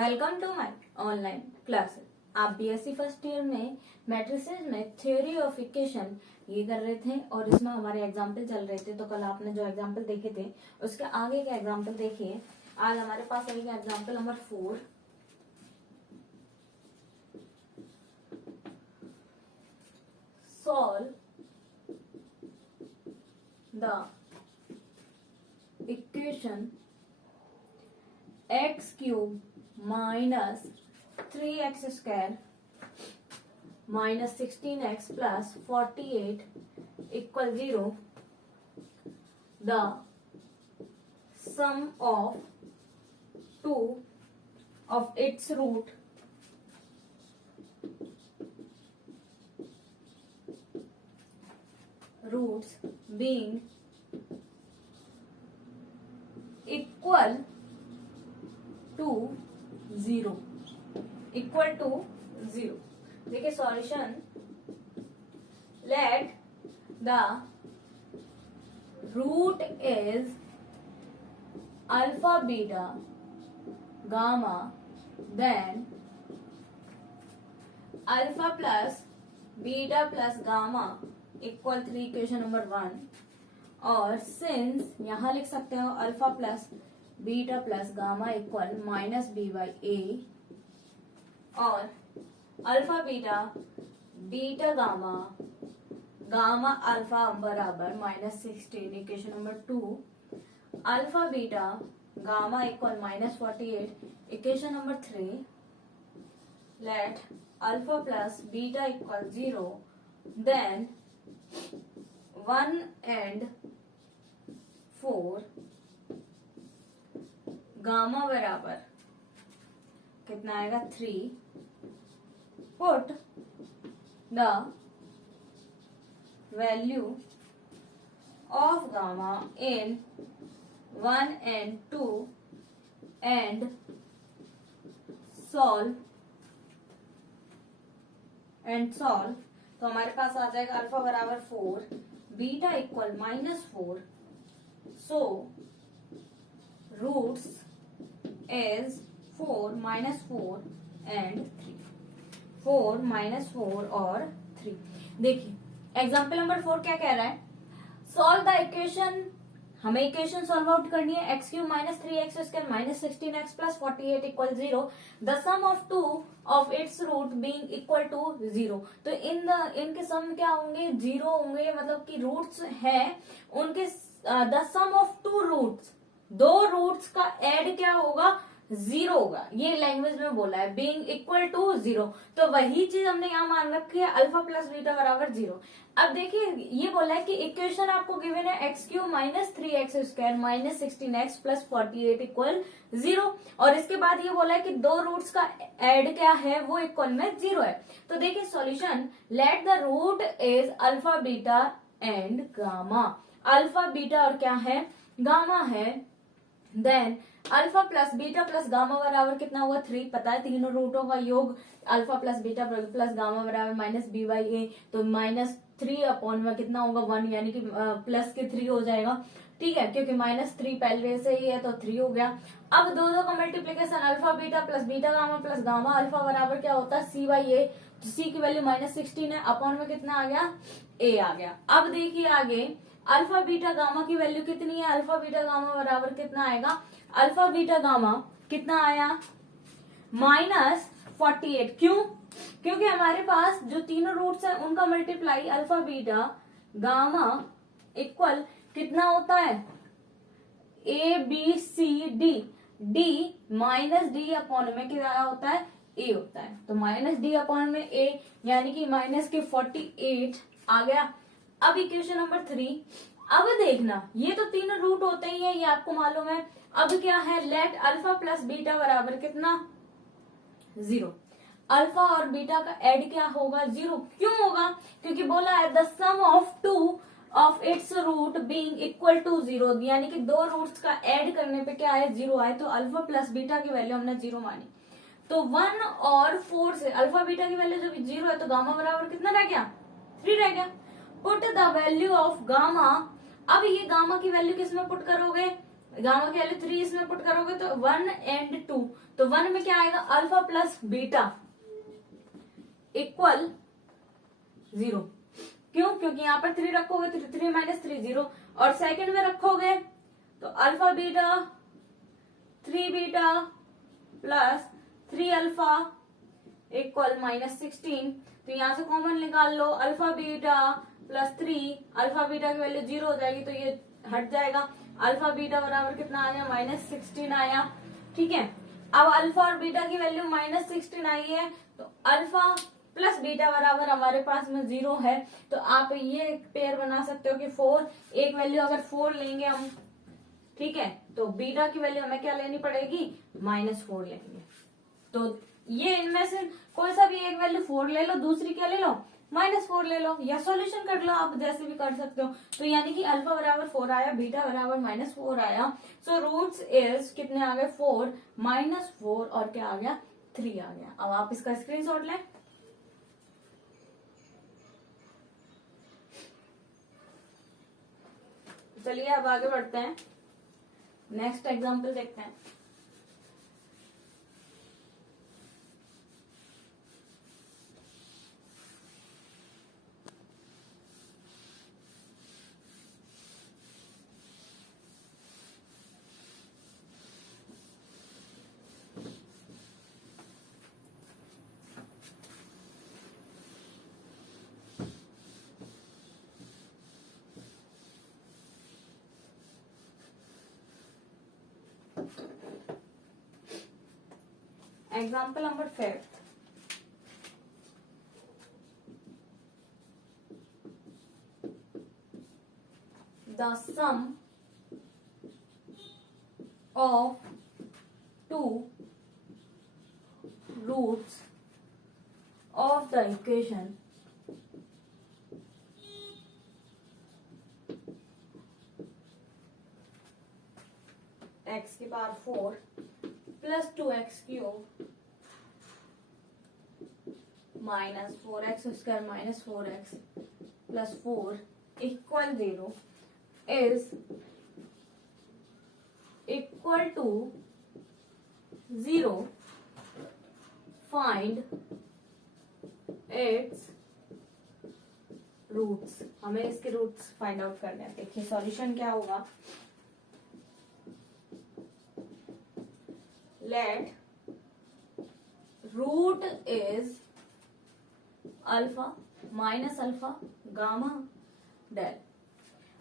Welcome to my online classes. आप BSc first year में matrices में थ्योरी ऑफ इक्वेशन ये कर रहे थे और इसमें हमारे एग्जाम्पल चल रहे थे। तो कल आपने जो एग्जाम्पल देखे थे उसके आगे के एग्जाम्पल देखिए। आज हमारे पास एक example number 4। Solve the equation x cube minus 3x square minus 16x plus 48 equal 0. The sum of two of its roots being equal to 0 equal to 0। देखिए solution, let the root is alpha beta gamma then alpha plus beta plus gamma equal 3 equation number 1। और since यहां लिख सकते हो alpha plus beta plus gamma equal minus B by A और alpha beta beta gamma gamma alpha बराबर minus 16 equation number 2। Alpha beta gamma equal minus 48 equation number 3। Let alpha plus beta equal 0 then 1 and 4 gamma बराबर कितना आएगा 3। Put the value of gamma in 1 and 2 and solve तो हमारे पास आ जाएगा alpha बराबर 4 beta equal -4। So roots is 4 minus 4 and 3। 4 minus 4 और 3। देखिए एग्जाम्पल नंबर 4 क्या कह रहा है, सॉल्व द इक्वेशन। हमें इक्वेशन सॉल्व आउट करनी है x cube minus 3x square minus 16x plus 48 equal 0। The sum of two of its root being equal to 0। तो इनके सम क्या होंगे, 0 होंगे, मतलब कि रूट्स है उनके the sum of two roots, दो रूट्स का एड क्या होगा, 0 होगा। ये लैंग्वेज में बोला है बीइंग इक्वल टू 0। तो वही चीज हमने यहाँ मान रखी है अल्फा प्लस बीटा बराबर 0। अब देखिए ये बोला है कि इक्वेशन आपको गिवन है x cube minus 3x square minus 16x plus 48 equal 0। और इसके बाद ये बोला है कि दो रूट्स का एड क्या है वो इक्वल में 0 है। तो देखिए solution, let the root is alpha beta and gamma. Alpha beta और क्या है, गामा है। Then alpha plus beta plus gamma बराबर कितना हुआ 3। पता है तीनों रूटों का योग alpha plus beta plus gamma बराबर माइनस बी बाई ए। तो -3 अपॉन में कितना होगा 1, यानी कि प्लस के 3 हो जाएगा। ठीक है, क्योंकि -3 पहले से ही है तो 3 हो गया। अब दो का multiplication alpha beta plus beta gamma plus gamma alpha बराबर क्या होता है सी बाई ए। सी की वैल्यू -16 है, अपॉन में कितना आ गया, ए आ गया। अब देखिए आगे अल्फा बीटा गामा की वैल्यू कितनी है, अल्फा बीटा गामा बराबर कितना आएगा, अल्फा बीटा गामा कितना आया -48। क्यों, क्योंकि हमारे पास जो तीनों रूट्स है उनका multiply alpha beta gamma equal कितना होता है, a b c d, d minus D upon में क्या होता है, ए होता है। तो माइनस डी अपॉन में ए, यानी कि माइनस के 48 आ गया। अब इक्वेशन नंबर 3, अब देखना ये तो तीनों रूट होते ही है, ये आपको मालूम है। अब क्या है, लेट अल्फा प्लस बीटा बराबर कितना 0। अल्फा और बीटा का ऐड क्या होगा 0। क्यों होगा, क्योंकि बोला है the sum of two of its root being equal to 0, यानी कि दो रूट्स का ऐड करने पे क्या है 0 आए। तो अल्फा प्लस बीटा की वैल्यू हमने 0 मानी। तो 1 और 4 से अल्फा बीटा की वैल्यू जब 0 है तो गामा बराबर कितना रह गया, 3 रह गया। Put the value of gamma. अब ये गामा की वैल्यू किस में पुट करोगे, गामा की वैल्यू 3 इसमें पुट करोगे तो 1 एंड 2, तो 1 में क्या आएगा, अल्फा प्लस बीटा इक्वल 0। क्यों? क्योंकि यहाँ पर 3 रखोगे तो 3 माइनस 3 0, और सेकंड में रखोगे तो alpha beta 3 beta plus 3 alpha equal -16। तो यहाँ से कॉमन निकाल लो, alpha beta plus 3, alpha beta की वैल्यू 0 हो जाएगी तो ये हट जाएगा, अल्फा बीटा बराबर कितना आया, -16 आया। ठीक है, अब अल्फा और बीटा की वैल्यू -16 आई है, तो अल्फा प्लस बीटा बराबर हमारे पास में 0 है, तो आप ये पेयर बना सकते हो कि 4, एक वैल्यू अगर 4 लेंगे हम, ठीक है, तो बीटा की वैल्यू हमें क्या लेनी पड़ेगी, -4 लेंगे। तो ये इनमें से कोई सा भी एक वैल्यू 4 ले लो, दूसरी क्या ले लो, -4 ले लो, या सॉल्यूशन कर लो, आप जैसे भी कर सकते हो। तो यानी कि अल्फा बराबर 4 आया, बीटा बराबर -4 आया। सो रूट्स इज कितने आ गए, 4 -4 और क्या आ गया, 3 आ गया। अब आप इसका स्क्रीनशॉट लें। चलिए अब आगे बढ़ते हैं, नेक्स्ट एग्जाम्पल देखते हैं। Example number 5. The sum of two roots of the equation x की power 4 plus 2x cube minus 4x square minus 4x plus 4 equal 0 is equal to 0, find its roots. हमें इसके रूट्स फाइंड आउट करने हैं। देखिए solution क्या होगा, let root is alpha minus alpha gamma del.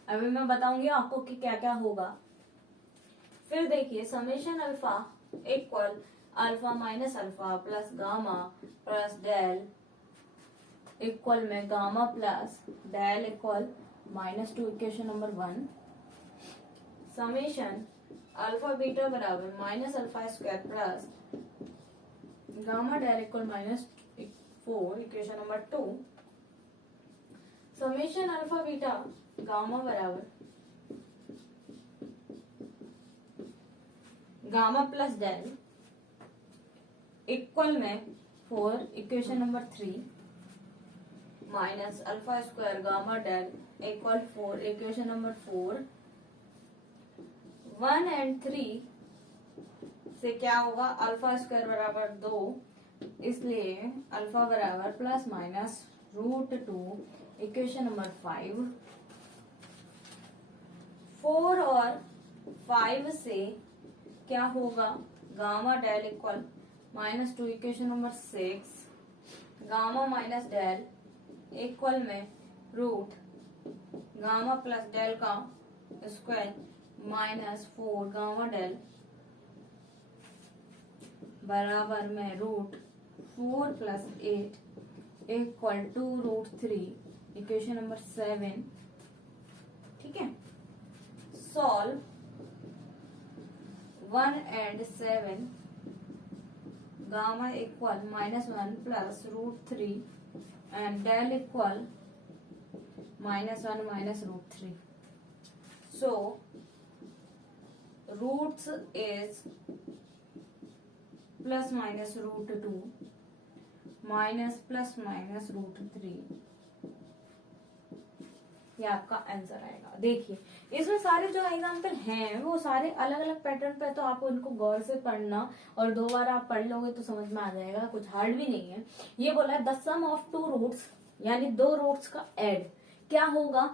अभी मैं बताऊंगी आपको कि क्या क्या होगा। फिर देखिए summation alpha equal alpha minus alpha plus gamma plus del equal में gamma plus del equal -2 equation number 1। Summation alpha beta बराबर minus alpha square plus gamma del equal -4 equation number 2। Summation alpha beta gamma बराबर gamma plus del equal में 4 equation number 3 minus alpha square gamma del equal 4 equation number 4। 1 and 3 से क्या होगा, alpha square बराबर 2, इसलिए alpha बराबर plus minus √2 equation number 5। 4 और 5 से क्या होगा, gamma del equal -2 equation number 6। Gamma minus del equal में रूट गामा प्लस डेल का स्क्वायर -4 गामा डेल बराबर में √4 plus 8 equal to √3 equation number 7। ठीक है, solve 1 and 7 gamma equal -1 plus √3 and del equal -1 minus √3. So roots is plus minus √2 minus plus minus √3 ये आपका answer आएगा। देखिए इसमें सारे जो एग्जाम्पल हैं वो सारे अलग अलग पैटर्न पे, तो आप उनको गौर से पढ़ना और 2 बार आप पढ़ लोगे तो समझ में आ जाएगा, कुछ हार्ड भी नहीं है। ये बोला है द सम ऑफ 2 रूट्स, यानी 2 रूट्स का एड क्या होगा,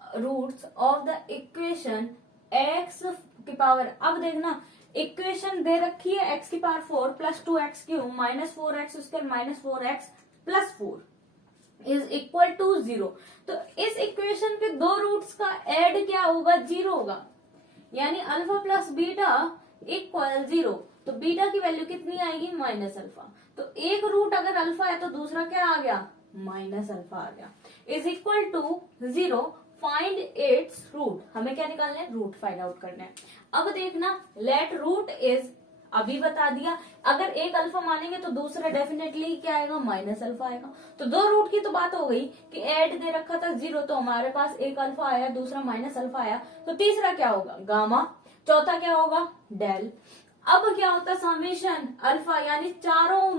roots of the equation x की पावर। अब देखना इक्वेशन दे रखी है x की power 4 plus 2x cube minus 4x square minus 4x plus 4 is equal to 0। तो इस इक्वेशन के 2 रूट्स का एड क्या होगा, 0 होगा, यानी अल्फा प्लस बीटा इक्वल 0। तो बीटा की वैल्यू कितनी आएगी, माइनस अल्फा। तो एक रूट अगर अल्फा है तो दूसरा क्या आ गया, माइनस अल्फा आ गया, is equal to 0। Find its root, हमें क्या निकालना है, रूट फाइंड आउट करना है। अब देखना लेट रूट इज, अभी बता दिया अगर एक अल्फा मानेंगे तो दूसरा डेफिनेटली क्या आएगा, माइनस अल्फा आएगा। तो 2 रूट की तो बात हो गई कि ऐड दे रखा था 0, तो हमारे पास एक अल्फा आया, दूसरा माइनस अल्फा आया, तो तीसरा क्या होगा, गामा, चौथा क्या होगा, डेल। अब क्या होता है, समेशन अल्फा, यानी चारों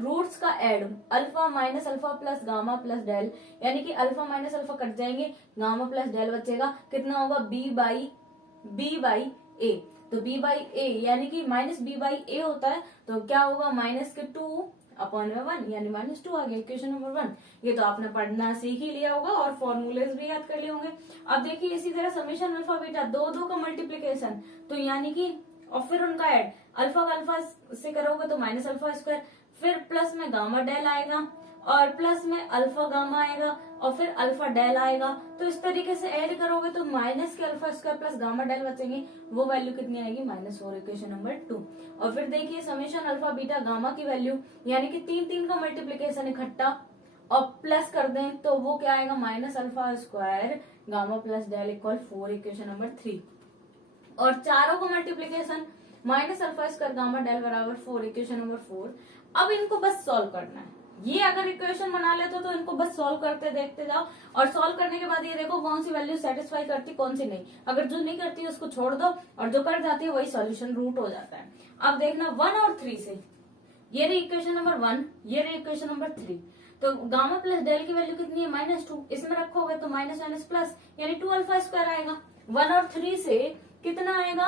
रूट्स का add, alpha minus alpha plus gamma plus del, यानी कि अल्फा माइनस अल्फा कट जाएंगे, गामा प्लस डेल बचेगा, कितना होगा, बी बाई ए। तो बी बाई ए यानी कि माइनस बी बाई ए होता है, तो क्या होगा, माइनस के 2 अपॉन में 1 यानी -2 आ गया, इक्वेशन नंबर 1। ये तो आपने पढ़ना सीख ही लिया होगा और फॉर्मूलेज भी याद कर लिए होंगे। अब देखिए इसी तरह समेशन अल्फा बीटा, 2 का मल्टीप्लीकेशन, तो यानी कि और फिर उनका ऐड, अल्फा का अल्फा से करोगे तो माइनस अल्फा स्क्वायर, फिर प्लस में गामा डेल आएगा और प्लस में अल्फा गामा आएगा और फिर अल्फा डेल आएगा। तो इस तरीके से ऐड करोगे तो माइनस के alpha square plus gamma del बचेंगे, वो वैल्यू कितनी आएगी, -4, इक्वेशन नंबर 2। और फिर देखिए समेशन अल्फा बीटा गामा की वैल्यू, यानी कि 3 का मल्टीप्लीकेशन इकट्ठा और प्लस कर दें तो वो क्या आएगा, minus alpha square gamma plus del equal 4, equation number 3। और चारों का multiplication minus alpha square gamma del बराबर 4, इक्वेशन नंबर 4। अब इनको बस सॉल्व करना है, ये अगर इक्वेशन बना लेते तो इनको बस सॉल्व करते देखते जाओ, और सॉल्व करने के बाद ये देखो कौन सी वैल्यू सेटिस्फाई करती कौन सी नहीं। अगर जो नहीं करती उसको छोड़ दो और जो कर जाती है वही सॉल्यूशन रूट हो जाता है। अब देखना 1 और 3 से, ये रही इक्वेशन नंबर 1, ये रही इक्वेशन नंबर 3। तो गामा प्लस डेल की वैल्यू कितनी है, -2, इसमें रखोगे तो माइनस माइनस प्लस यानी 2 अल्फा स्क्वायर आएगा। 1 और 3 से कितना आएगा,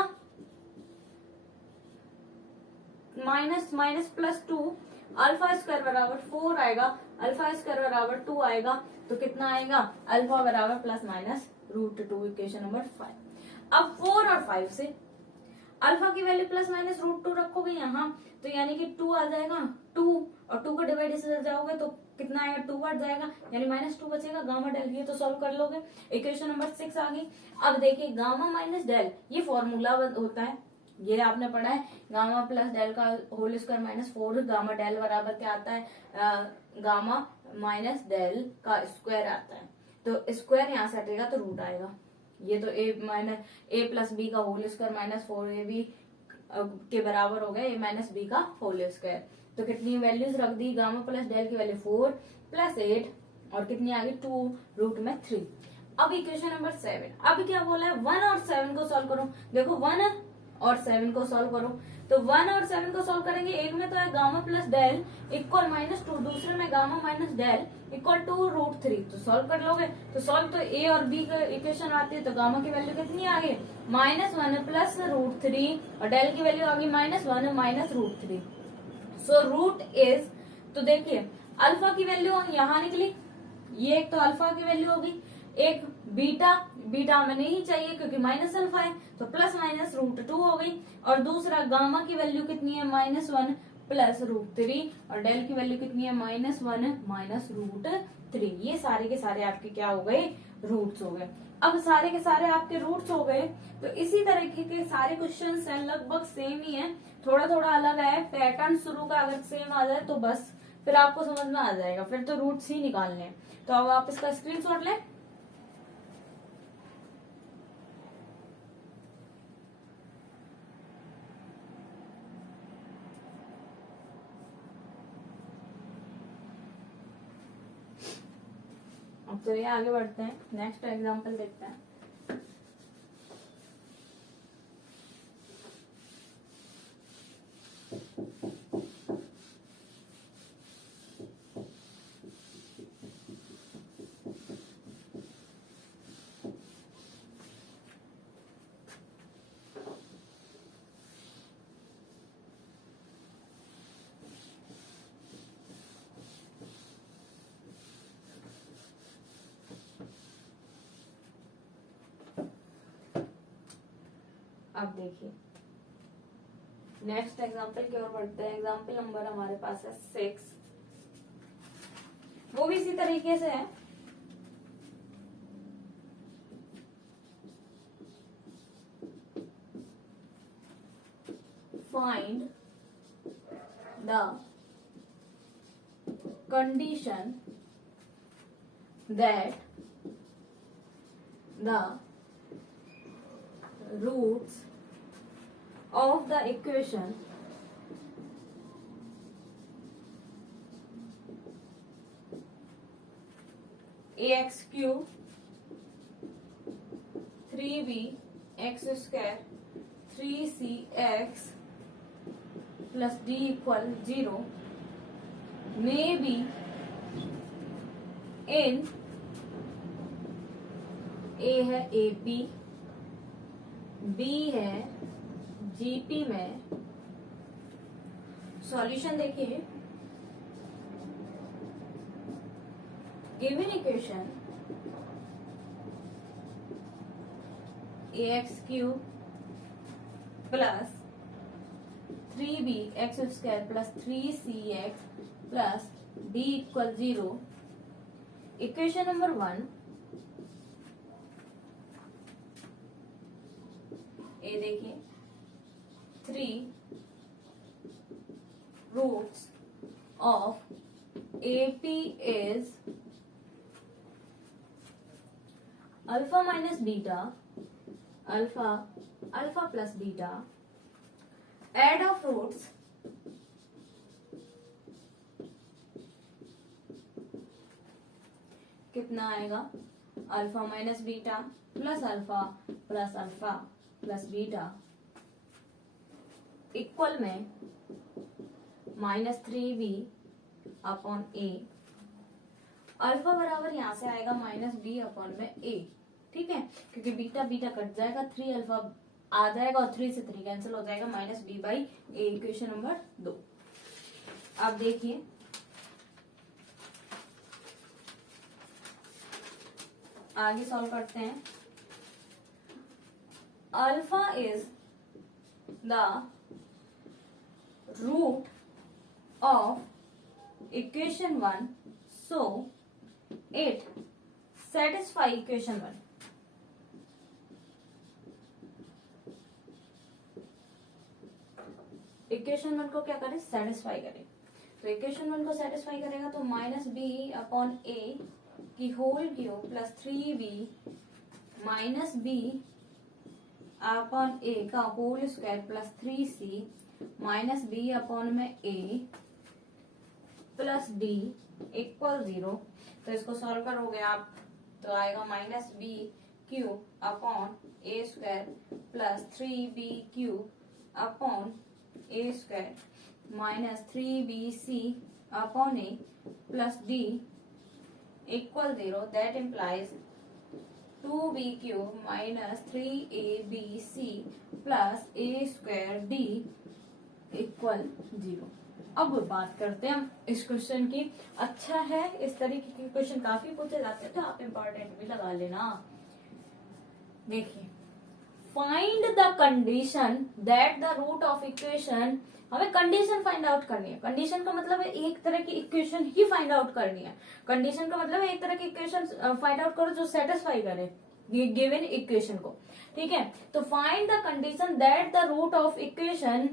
minus minus plus 2, alpha square बराबर 4 आएगा, अल्फा स्क्वायर बराबर 2 आएगा, तो कितना आएगा, अल्फा बराबर प्लस माइनस √2, इक्वेशन नंबर 5। अब 4 और 5 से अल्फा की वैल्यू प्लस माइनस √2 रखोगे यहाँ, तो यानी कि 2 आ जाएगा, 2 और 2 को डिवाइड से जाओगे तो कितना आएगा, 2 बढ़ जाएगा यानी -2 बचेगा। गामा डेल ये तो सॉल्व कर लोगे, इक्वेशन नंबर 6 आ गई। अब देखिए गामा माइनस डेल, ये फॉर्मूला होता है, ये आपने पढ़ा है, गामा प्लस डेल का होल स्क्वायर -4 गामा डेल बराबर क्या आता है, गामा माइनस डेल का स्क्वायर आता है। तो स्क्वायर यहाँ से हटेगा तो रूट आएगा, ये तो ए प्लस बी का होल स्क्वायर -4ab के बराबर हो गया ए माइनस बी का होल स्क्वायर। तो कितनी वैल्यूज रख दी, गामा प्लस डेल की वैल्यू 4 प्लस 8 और कितनी आ गई 2 रूट में 3। अब इक्वेशन नंबर 7, अब क्या बोला है, 1 और 7 को सॉल्व करो। देखो 1 और 7 को सॉल्व करो, तो 1 और 7 को सॉल्व करेंगे, एक में तो है गामा प्लस डेल इक्वल -2, दूसरे में गामा माइनस डेल इक्वल 2 √3। तो सॉल्व कर लोगे, तो सॉल्व तो ए और बी का इक्वेशन आती है, तो गामा की वैल्यू कितनी आ गई, -1 प्लस √3 और डेल की वैल्यू आ गई -1 माइनस √3। सो रूट इज, तो देखिए अल्फा की वैल्यू यहाँ निकली, ये एक तो अल्फा की वैल्यू होगी, एक बीटा, बीटा हमें नहीं चाहिए क्योंकि माइनस अल्फा है, तो प्लस माइनस √2 हो गई, और दूसरा गामा की वैल्यू कितनी है, -1 प्लस √3 और डेल की वैल्यू कितनी है, -1 माइनस √3। ये सारे के सारे आपके क्या हो गए, रूट्स हो गए। अब सारे के सारे आपके रूट्स हो गए, तो इसी तरीके के सारे क्वेश्चन हैं, लगभग सेम ही है, थोड़ा थोड़ा अलग है, पैटर्न शुरू का अगर सेम आ जाए तो बस फिर आपको समझ में आ जाएगा, फिर तो रूट्स ही निकालने हैं। तो अब आप इसका स्क्रीनशॉट लें। अब चलिए आगे बढ़ते हैं, नेक्स्ट एग्जांपल देखते हैं। अब देखिए नेक्स्ट एग्जाम्पल की ओर बढ़ते हैं। एग्जाम्पल नंबर हमारे पास है 6, वो भी इसी तरीके से है। Find the condition that the roots of the equation ax cube 3b x square 3cx plus d equal 0 may be in a है एपी, बी है जीपी में। सॉल्यूशन देखिए, given equation ax cube plus 3b x square plus 3cx plus d equal 0। Equation number 1 ए देखिए 3 roots of AP is alpha minus beta, alpha alpha plus beta, add of roots कितना आएगा, alpha minus beta plus alpha plus beta equal में -3b upon ए। Alpha बराबर यहां से आएगा -b upon में ए, ठीक है, क्योंकि बीटा बीटा कट जाएगा, 3 अल्फा आ जाएगा और 3 से 3 कैंसिल हो जाएगा, -b by a. Equation number 2। अब देखिए आगे सॉल्व करते हैं। Alpha is the root of equation 1, so it satisfy equation 1। Equation 1 को क्या करें, सेटिस्फाई करें। तो इक्वेशन 1 को सेटिस्फाई करेगा तो -b अपॉन ए की whole cube plus 3b minus B upon A का whole square plus 3c minus B upon में ए प्लस डी इक्वल 0। तो इसको सॉल्व करोगे आप तो आएगा -b cube upon A square plus 3b cube upon A square minus 3bc upon A plus d equal 0। That implies 2b cube minus 3abc plus A square D equal 0। अब बात करते हैं हम इस क्वेश्चन की। अच्छा है, इस तरीके के क्वेश्चन काफी पूछे जाते हैं तो आप इम्पोर्टेंट भी लगा लेना। देखिए, find the condition that the root of equation, हमें कंडीशन फाइंड आउट करनी है। कंडीशन का मतलब है एक तरह की इक्वेशन ही फाइंड आउट करनी है। कंडीशन का मतलब है एक तरह की इक्वेशन फाइंड आउट करो जो सेटिस्फाई करे गिवन इक्वेशन को, ठीक है। तो find the condition that the root of equation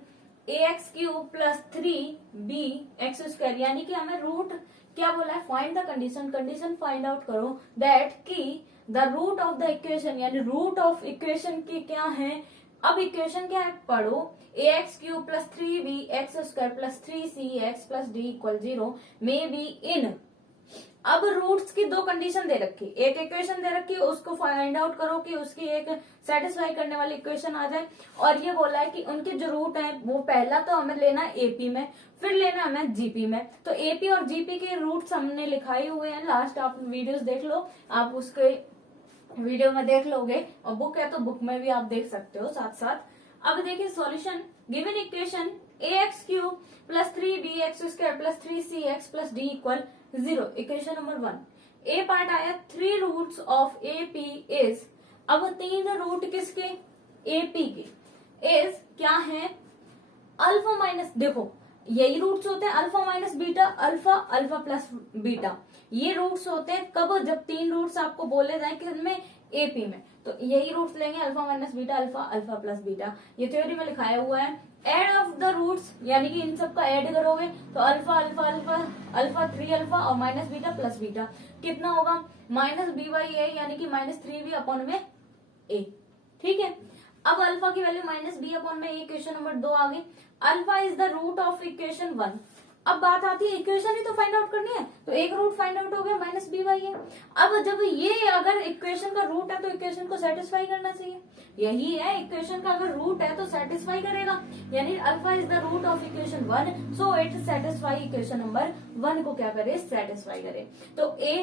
ax cube plus 3bx square, यानी कि हमें रूट क्या बोला है, find the condition, condition find out करो दैट की the root of the equation, यानी रूट ऑफ इक्वेशन की क्या है। अब इक्वेशन क्या है पढ़ो, ax cube plus 3bx square plus 3cx plus d equal 0 में बी इन। अब रूट्स की दो कंडीशन दे रखी, एक इक्वेशन दे रखी है, उसको फाइंड आउट करो कि उसकी एक सेटिस्फाई करने वाली इक्वेशन आ जाए। और ये बोला है कि उनके जो रूट है वो पहला तो हमें लेना है एपी में, फिर लेना है हमें जीपी में। तो एपी और जीपी के रूट्स हमने लिखाए हुए हैं, लास्ट आप वीडियोस देख लो, आप उसके वीडियो में देख लोगे, और बुक है तो बुक में भी आप देख सकते हो साथ साथ। अब देखिए solution, given equation ax cube plus 3bx square plus 3cx plus d equal 0। Equation number 1 ए पार्ट आया 3 रूट्स ऑफ AP इज। अब 3 रूट किसके, AP के, इज क्या है, अल्फा माइनस, देखो यही रूट्स होते हैं alpha minus beta, alpha alpha plus beta, ये रूट्स होते हैं कब, जब तीन रूट्स आपको बोले जाए कि उनमें एपी में, तो यही रूट्स लेंगे alpha minus beta, alpha alpha plus beta, ये थ्योरी में लिखाया हुआ है। एड ऑफ द रूट्स यानी कि इन सबका ऐड करोगे तो alpha alpha alpha alpha 3 alpha और माइनस बीटा प्लस बीटा कितना होगा, माइनस बी बाई ए यानी कि माइनस 3b अपॉन में ए। ठीक है, अब अल्फा की वैल्यू माइनस बी अपॉन में इक्वेशन नंबर 2 आ गई। Alpha is the root of equation 1। अब बात आती है इक्वेशन ही तो फाइंड आउट करनी है, तो एक रूट फाइंड आउट हो गया माइनस बी बाई ए। अब जब ये अगर इक्वेशन का रूट है तो इक्वेशन को सेटिस्फाई करना चाहिए, यही है इक्वेशन का अगर रूट है तो सेटिस्फाई करेगा, यानी alpha is the root of equation 1 so it satisfy equation number 1 को क्या करे, सेटिस्फाई करे। तो ए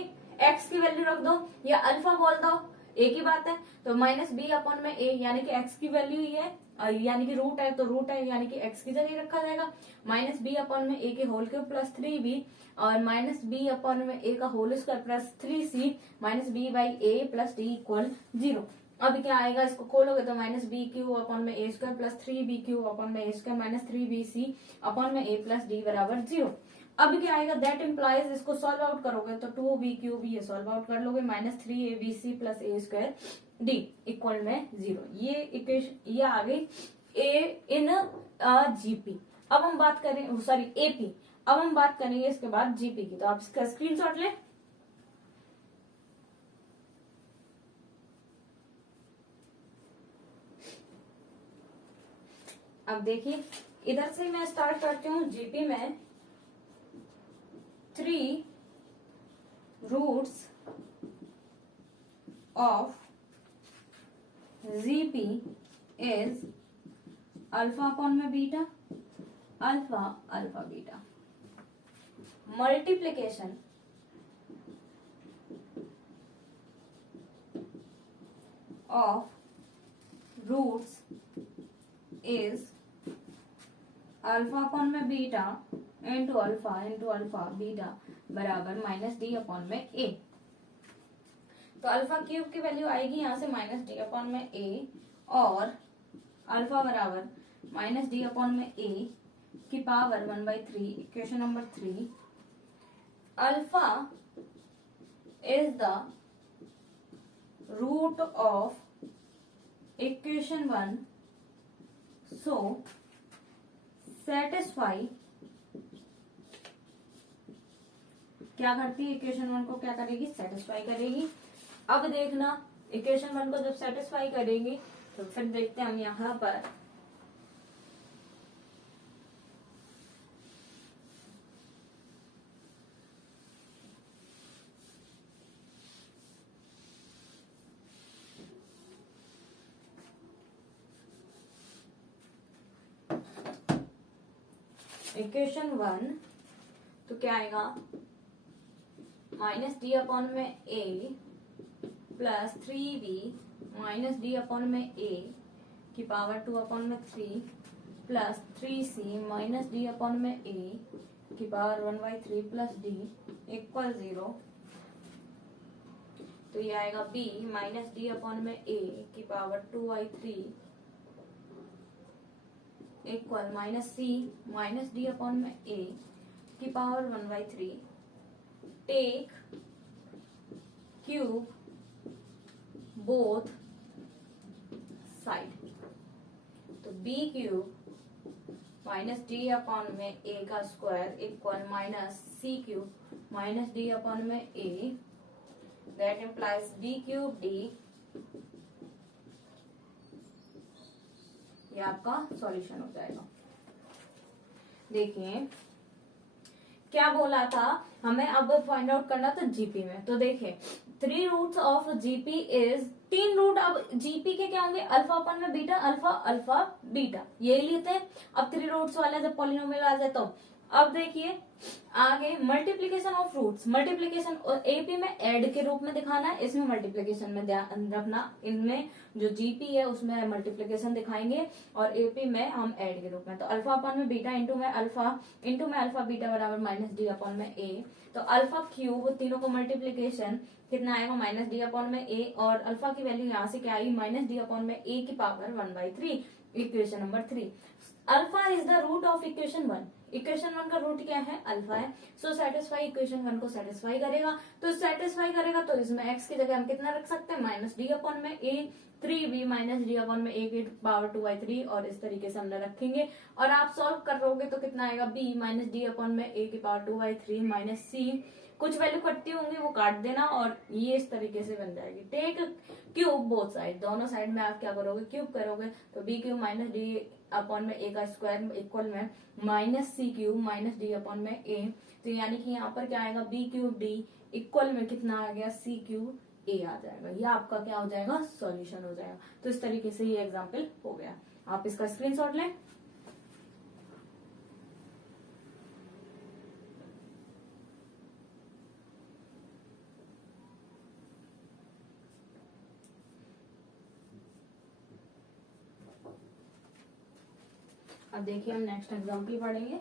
एक्स की वैल्यू रख दो या अल्फा बोल दो, एक ही बात है। तो माइनस बी अपॉन में ए यानी कि एक्स की वैल्यू ही है, यानी कि रूट है तो रूट है यानी कि एक्स की जगह रखा जाएगा, माइनस बी अपॉन में ए के होल क्यूब प्लस 3b और माइनस बी अपॉन में ए का whole square plus 3c minus B by a plus d equal 0। अब क्या आएगा, इसको खोलोगे तो माइनस बी क्यू अपॉन में A square plus 3b Q upon में A square minus 3bc upon में ए प्लस डी बराबर 0। अब क्या आएगा, दैट इम्प्लाइज, इसको सॉल्व आउट करोगे तो 2b क्यूब ये सॉल्व आउट कर लोगे माइनस 3abc प्लस ए स्क्वायर डी इक्वल में 0। ये इक्वेशन ये आ गई ए इन जीपी। अब हम बात करें, सॉरी एपी, अब हम बात करेंगे इसके बाद जीपी की, तो आप इसका स्क्रीनशॉट लें। अब देखिए इधर से मैं स्टार्ट करती हूँ जीपी में, 3 roots of GP is alpha upon में beta, alpha alpha beta, multiplication of roots is alpha upon में बीटा इंटू अल्फा बीटा बराबर माइनस डी अपॉन में ए। तो अल्फा क्यूब की वैल्यू आएगी यहाँ से माइनस डी अपॉन में ए और अल्फा बराबर माइनस डी अपॉन में ए की power 1/3, equation number 3। Alpha is the root of equation 1 so satisfy, क्या करती है इक्वेशन 1 को, क्या करेगी, सेटिस्फाई करेगी। अब देखना इक्वेशन 1 को जब सेटिस्फाई करेंगे तो फिर देखते हैं हम यहाँ पर इक्वेशन 1 तो क्या आएगा, माइनस डी अपॉन में A plus 3b minus D upon में ए की पावर 2 अपॉन में 3 plus 3c minus D upon में ए की पावर 1/3 प्लस डी इक्वल 0। तो ये आएगा b माइनस डी अपॉन में ए की power 2/3 equal minus C minus D upon में ए की power 1/3 take cube both side. तो b cube minus D upon में ए का स्क्वायर इक्वल माइनस सी क्यूब माइनस डी अपॉन में A, that implies d cube D. ये आपका सॉल्यूशन हो जाएगा। देखिए क्या बोला था हमें, अब फाइंड आउट करना था जीपी में। तो देखिए 3 roots of GP is, 3 root अब जीपी के क्या होंगे, अल्फा अपन में बीटा, अल्फा अल्फा बीटा, यही लेते हैं। अब 3 रूट्स वाले जब पॉलिनोमियल आ जाए तो अब देखिए आगे multiplication of roots, multiplication AP में ऐड के रूप में दिखाना है, इसमें मल्टीप्लीकेशन में ध्यान रखना, इनमें जो जीपी है उसमें मल्टीप्लीकेशन दिखाएंगे और एपी में हम ऐड के रूप में। तो अल्फा अपॉन में बीटा इंटू में अल्फा बीटा बराबर माइनस डी अपॉन में ए। तो अल्फा क्यूब तीनों को मल्टीप्लीकेशन कितना आएगा माइनस डी अपॉन में ए, और अल्फा की वैल्यू यहाँ से क्या आई माइनस डी अपॉन में ए की power 1/3। Equation number 3, alpha is the root of equation 1। Equation 1 का रूट क्या है अल्फा है, सो सेटिस्फाई इक्वेशन 1 को सेटिस्फाई करेगा। तो सेटिस्फाई करेगा तो इसमें x की जगह हम कितना रख सकते हैं माइनस डी अपॉन में ए, 3b माइनस डी अपॉन में ए की पावर 2/3, और इस तरीके से हम रखेंगे। और आप सॉल्व करोगे तो कितना आएगा b माइनस डी अपॉन में ए की पावर 2/3 माइनस c, कुछ वैल्यू कटती होंगी वो काट देना और ये इस तरीके से बन जाएगी। टेक क्यूब बोथ साइड, दोनों साइड में आप क्या करोगे क्यूब करोगे, तो b cube minus D upon में ए का स्क्वायर इक्वल में माइनस सी क्यूब माइनस डी अपॉन में ए। तो यानी कि यहाँ पर क्या आएगा बी क्यूब डी इक्वल में कितना आ गया सी क्यूब ए आ जाएगा। ये आपका क्या हो जाएगा सॉल्यूशन हो जाएगा। तो इस तरीके से ये एग्जाम्पल हो गया, आप इसका स्क्रीनशॉट लें। अब देखिए हम नेक्स्ट एग्जाम्पल पढ़ेंगे।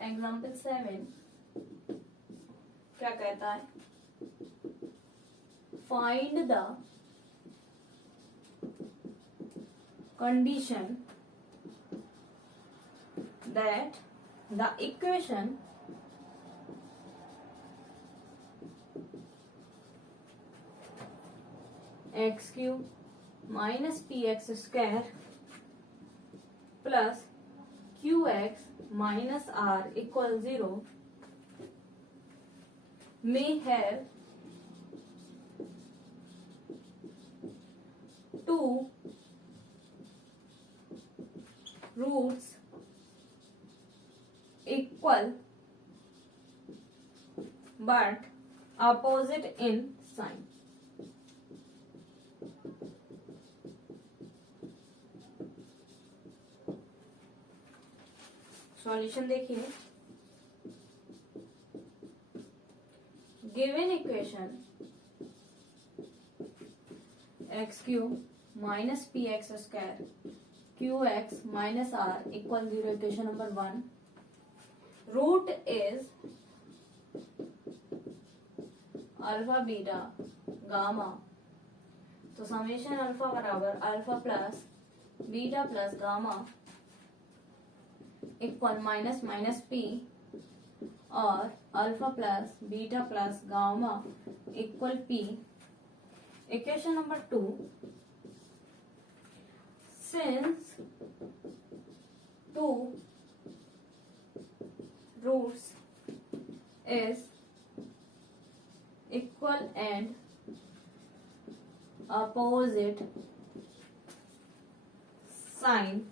एग्जाम्पल 7 क्या कहता है, find the condition that the equation x cube minus p x square plus q x minus r equal 0 may have two roots equal but opposite in sign। Solution देखिए, given equation x cube minus p x square q x minus r equal 0, equation number 1, root is alpha beta gamma. तो summation alpha बराबर alpha plus beta plus gamma equal minus minus p और alpha plus beta plus gamma equal p. Equation number 2, since two roots is equal and opposite sign,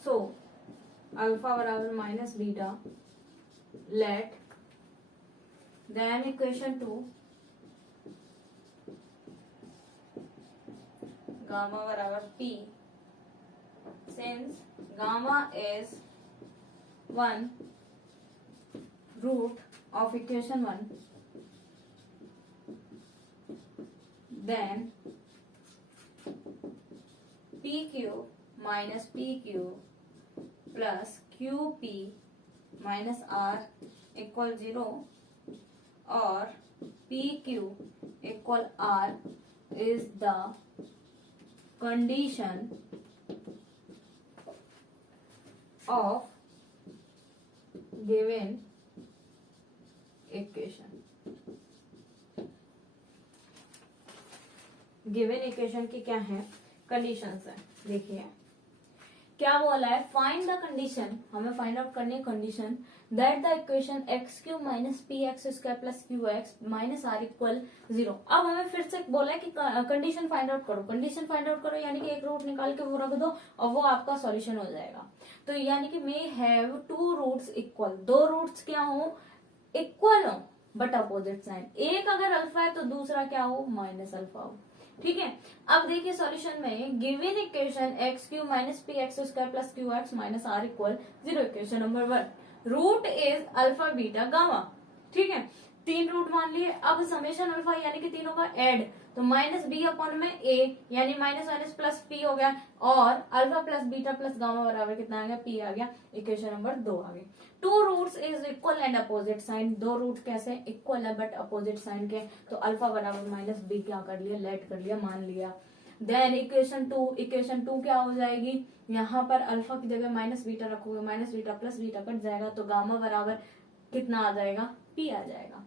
so alpha बराबर minus beta, let then equation 2 gamma बराबर p, since gamma is 1 root of equation 1 then p cube minus p cube plus q p minus r equal 0 और p q equal r is the condition of given equation. Given equation की क्या है, conditions है। देखिए क्या बोला है, find the condition, हमें फाइंड आउट करनी है condition that the equation x q minus p x square plus q x minus r equal 0। अब हमें फिर से बोला है कि कंडीशन फाइंड आउट करो, कंडीशन फाइंड आउट करो, यानी कि एक रूट निकाल के वो रख दो और वो आपका सॉल्यूशन हो जाएगा। तो यानी कि may have two roots equal, दो रूट्स क्या हो, इक्वल हो बट अपोजिट साइन, एक अगर अल्फा है तो दूसरा क्या हो, माइनस अल्फा हो। ठीक है, अब देखिए सॉल्यूशन में given equation x q minus p x square plus q x minus r equal 0, equation number 1 root is alpha beta gamma. ठीक है, तीन रूट मान लिए, अब समेशन अल्फा यानी कि तीनों का एड, तो माइनस बी अपॉन में ए यानी माइनस माइनस प्लस पी हो गया, और alpha plus beta plus gamma बराबर कितना आ गया, पी आ गया, इक्वेशन नंबर 2 आ गई। Two roots is equal and opposite sign, दो रूट कैसे इक्वल है बट अपोजिट साइन के, तो अल्फा बराबर माइनस बी क्या कर लिया, लेट कर लिया, मान लिया। देन इक्वेशन 2 क्या हो जाएगी, यहाँ पर अल्फा की जगह माइनस बीटा रखोगे, minus beta plus beta cut जाएगा, तो गामा बराबर कितना आ जाएगा, पी आ जाएगा।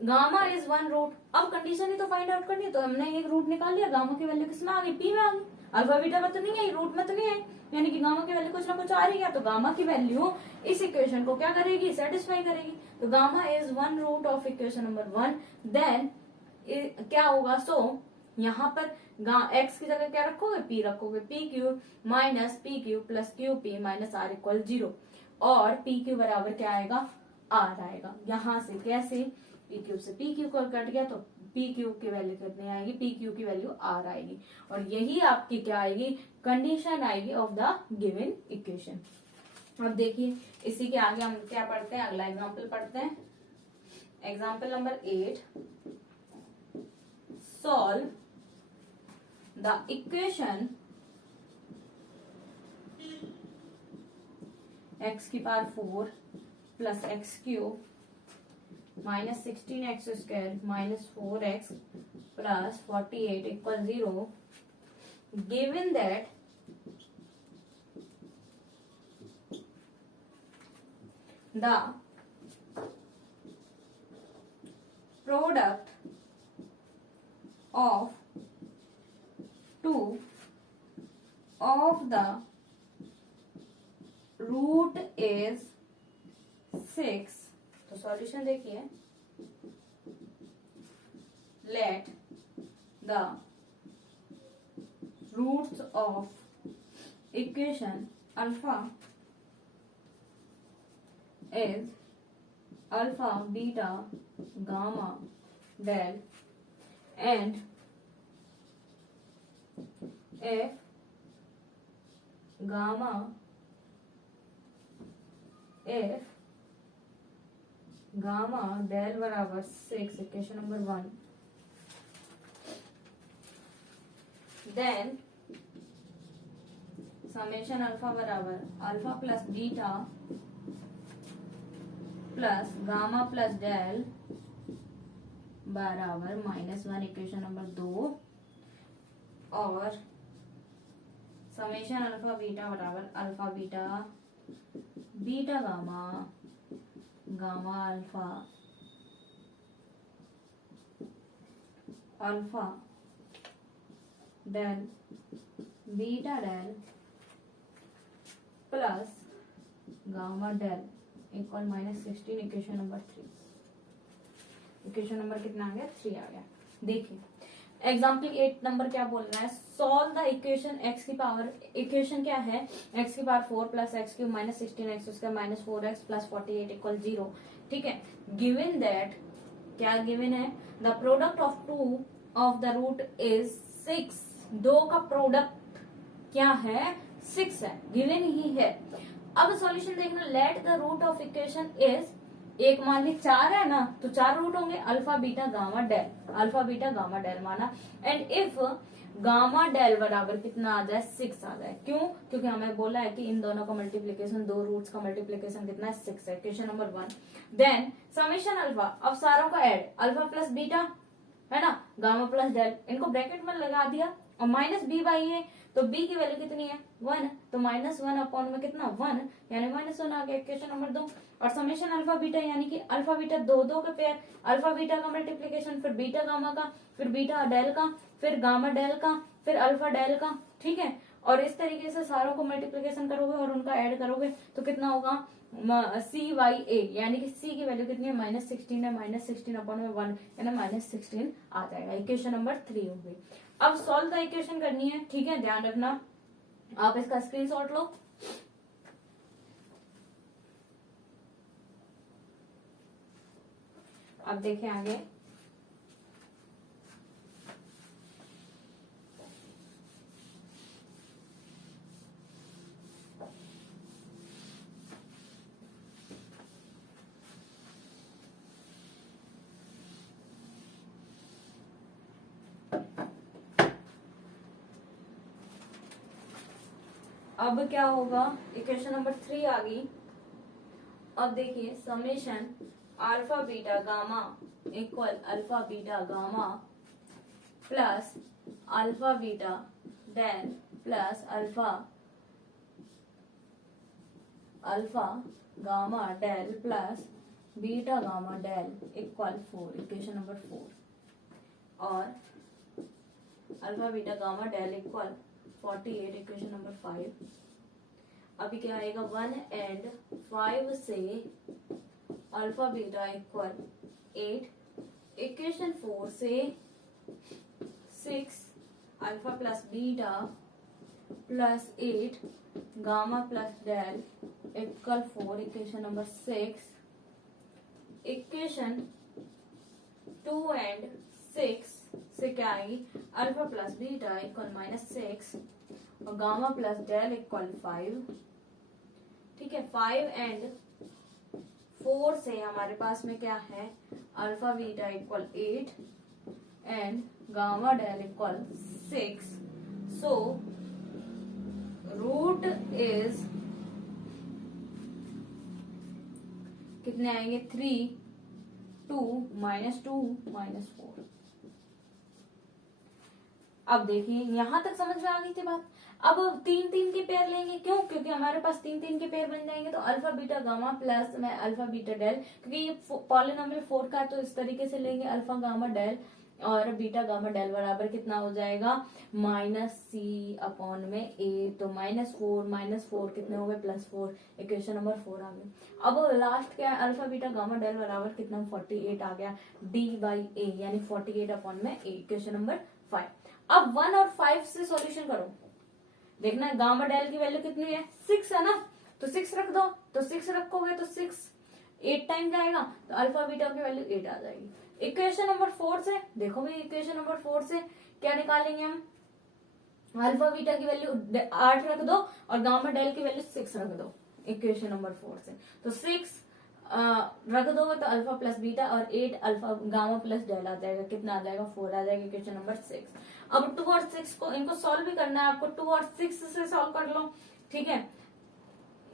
गामा इज 1 रूट, अब कंडीशन ही तो फाइंड आउट करनी है, तो हमने एक रूट निकाल लिया, गामा की वैल्यू किसमें आ गई, पी में आ गई, अल्फा बीटा में तो नहीं आई, रूट में तो नहीं आई, यानी कि गामा की वैल्यू कुछ ना कुछ आ रही है, तो गामा की वैल्यू इस इक्वेशन को क्या करेगी, सेटिस्फाई करेगी। तो gamma is 1 root of equation number 1। Then क्या होगा, सो यहाँ पर एक्स की जगह क्या रखोगे, पी रखोगे, p q minus p q plus q p minus r equal 0, और पी क्यू बराबर क्या आएगा, आर आएगा। यहां से कैसे, पी क्यू से पी क्यू को कट गया, तो पी क्यू की वैल्यू कितनी आएगी, पी क्यू की वैल्यू आर आएगी, और यही आपकी क्या आएगी, कंडीशन आएगी ऑफ द गिवन इक्वेशन। अब देखिए इसी के आगे हम क्या पढ़ते हैं, अगला एग्जाम्पल पढ़ते हैं। Example number 8, solve the equation x की power 4 plus x cube minus 16x square minus 4x plus 48 equal 0, given that the product of two of the root is 6। तो सॉल्यूशन देखिए, let the roots of equation alpha is alpha beta gamma del and if gamma del बराबर 6, equation number 1, then summation alpha बराबर alpha plus beta plus gamma plus del बराबर -1, equation number 2, और summation alpha beta बराबर alpha beta beta gamma gamma alpha alpha del beta del plus gamma del equal -16, equation number 3। Equation number कितना आ गया, 3 आ गया। देखिए example 8 number क्या बोल रहा है, सॉल्व द इक्वेशन एक्स की पावर, इक्वेशन क्या है, एक्स की power 4 plus x cube minus 16x square minus 4x plus 48 equal 0। ठीक है, गिवन दैट, क्या गिवन है, the product of two of the root is 6, दो का प्रोडक्ट क्या है, 6 है, गिवन ही है। अब सॉल्यूशन देखना, let the root of equation is, एक मान ली 4 है ना, तो 4 रूट होंगे, alpha beta gamma del, alpha beta gamma del माना, एंड इफ गामा डेल बराबर कितना आ जाए, 6 आ जाए। क्यों, क्योंकि हमें बोला है कि इन दोनों का मल्टीप्लीकेशन, दो रूट्स का मल्टीप्लीकेशन कितना है, 6 है, question number 1। Then summation alpha, अब सारों का ऐड, अल्फा प्लस बीटा है ना, गामा प्लस डेल, इनको ब्रैकेट में लगा दिया, और माइनस बी बाई ए, तो बी की वैल्यू कितनी है 1, तो -1 अपॉन में कितना 1, यानी -1 आ गया इक्वेशन नंबर 2। और समेशन अल्फा बीटा यानी कि अल्फा बीटा दो दो के पेयर, अल्फा बीटा का मल्टीप्लीकेशन, फिर बीटा गामा का, फिर बीटा डेल का, फिर गामा डेल का, फिर अल्फा डेल का, ठीक है। और इस तरीके से सारों को मल्टीप्लीकेशन करोगे और उनका ऐड करोगे तो कितना होगा सी बाई ए, यानी कि सी की वैल्यू कितनी है -16 है, -16 अपॉन में 1 यानी -16 आ जाएगा। इक्वेशन नंबर 3 हो गई। अब सॉल्व द इक्वेशन करनी है, ठीक है, ध्यान रखना। आप इसका स्क्रीनशॉट लो। अब देखें आगे, अब क्या होगा, इक्वेशन नंबर 3 आ गई। अब देखिए summation alpha beta gamma equal alpha beta gamma plus alpha beta del plus alpha alpha gamma del plus beta gamma del equal 4, equation number 4। और alpha beta gamma del equal 48, equation number 5। अभी क्या आएगा 1 and 5 से alpha beta equal 8, equation 4 से 6 alpha plus beta plus 8 gamma plus del equal 4, equation number 6। Equation 2 and 6 से क्या आएगी alpha plus beta equal -6 और गामा प्लस डेल इक्वल 5, ठीक है। 5 एंड 4 से हमारे पास में क्या है alpha beta equal 8 and gamma del equal 6। So root is कितने आएंगे 3, 2, -2, -4। अब देखिए यहां तक समझ में आ गई थी बात। अब 3-3 के पेयर लेंगे, क्यों? क्योंकि हमारे पास 3-3 के पेयर बन जाएंगे, तो अल्फा बीटा गामा प्लस में अल्फा बीटा डेल, क्योंकि ये पॉलिनोमियल 4 का है तो इस तरीके से लेंगे अल्फा गामा डेल और बीटा गामा डेल बराबर कितना हो जाएगा -c अपॉन में a, तो -4 कितने हो गए +4, इक्वेशन नंबर 4 आ गई। अब लास्ट क्या है अल्फा बीटा गामा डेल बराबर कितना 48 आ गया d बाई a, यानी 48 अपॉन में a, इक्वेशन नंबर 5। अब 1 और 5 से सॉल्यूशन करो, देखना गामा डेल की वैल्यू कितनी है 6 है ना, तो 6 रख दो, तो 6 रखोगे तो 6 8 टाइम जाएगा, तो अल्फा बीटा की वैल्यू 8 आ जाएगी। इक्वेशन नंबर 4 से देखो भाई, इक्वेशन नंबर 4 से क्या निकालेंगे हम, अल्फा बीटा की वैल्यू 8 रख दो और गामा डेल की वैल्यू 6 रख दो, इक्वेशन नंबर 4 से। तो 6 रख दोगे तो अल्फा प्लस बीटा और 8 अल्फा गामा प्लस डेल आ जाएगा, कितना आ जाएगा 4 आ जाएगा, इक्वेशन नंबर 6। अब 2 और 6 को इनको सॉल्व भी करना है आपको, 2 और 6 से सॉल्व कर लो, ठीक है।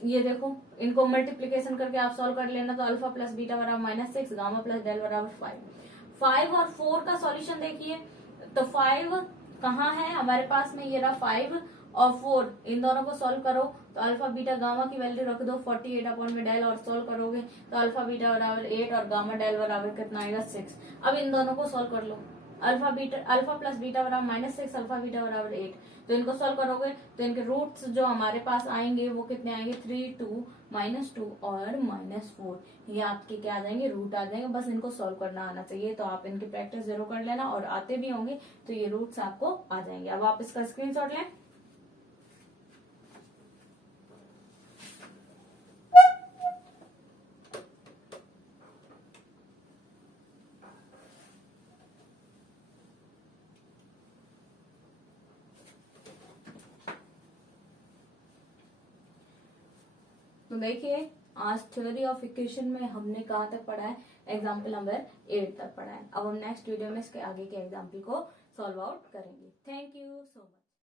ये देखो इनको मल्टीप्लीकेशन करके आप सॉल्व कर लेना, तो अल्फा प्लस बीटा बराबर -6 गामा प्लस डेल बराबर 5। 5 और 4 का सॉल्यूशन देखिए, तो 5 कहाँ है हमारे पास में, ये रहा 5 और 4, इन दोनों को सॉल्व करो तो अल्फा बीटा गामा की वैल्यू रख दो 48 अपॉन में डेल और सॉल्व करोगे तो अल्फा बीटा बराबर 8 और गामा डेल बराबर कितना आएगा 6। अब इन दोनों को सॉल्व कर लो, अल्फा प्लस बीटा बराबर -6 अल्फा बीटा बराबर 8, तो इनको सॉल्व करोगे तो इनके रूट्स जो हमारे पास आएंगे वो कितने आएंगे 3, 2, -2 और -4, ये आपके क्या आ जाएंगे रूट आ जाएंगे। बस इनको सॉल्व करना आना चाहिए, तो आप इनकी प्रैक्टिस जरूर कर लेना और आते भी होंगे तो ये रूट्स आपको आ जाएंगे। अब आप इसका स्क्रीनशॉट लें। तो देखिए आज थ्योरी ऑफ इक्वेशन में हमने कहाँ तक पढ़ा है, एग्जाम्पल नंबर 8 तक पढ़ा है। अब हम नेक्स्ट वीडियो में इसके आगे के एग्जाम्पल को सॉल्व आउट करेंगे। Thank you so much.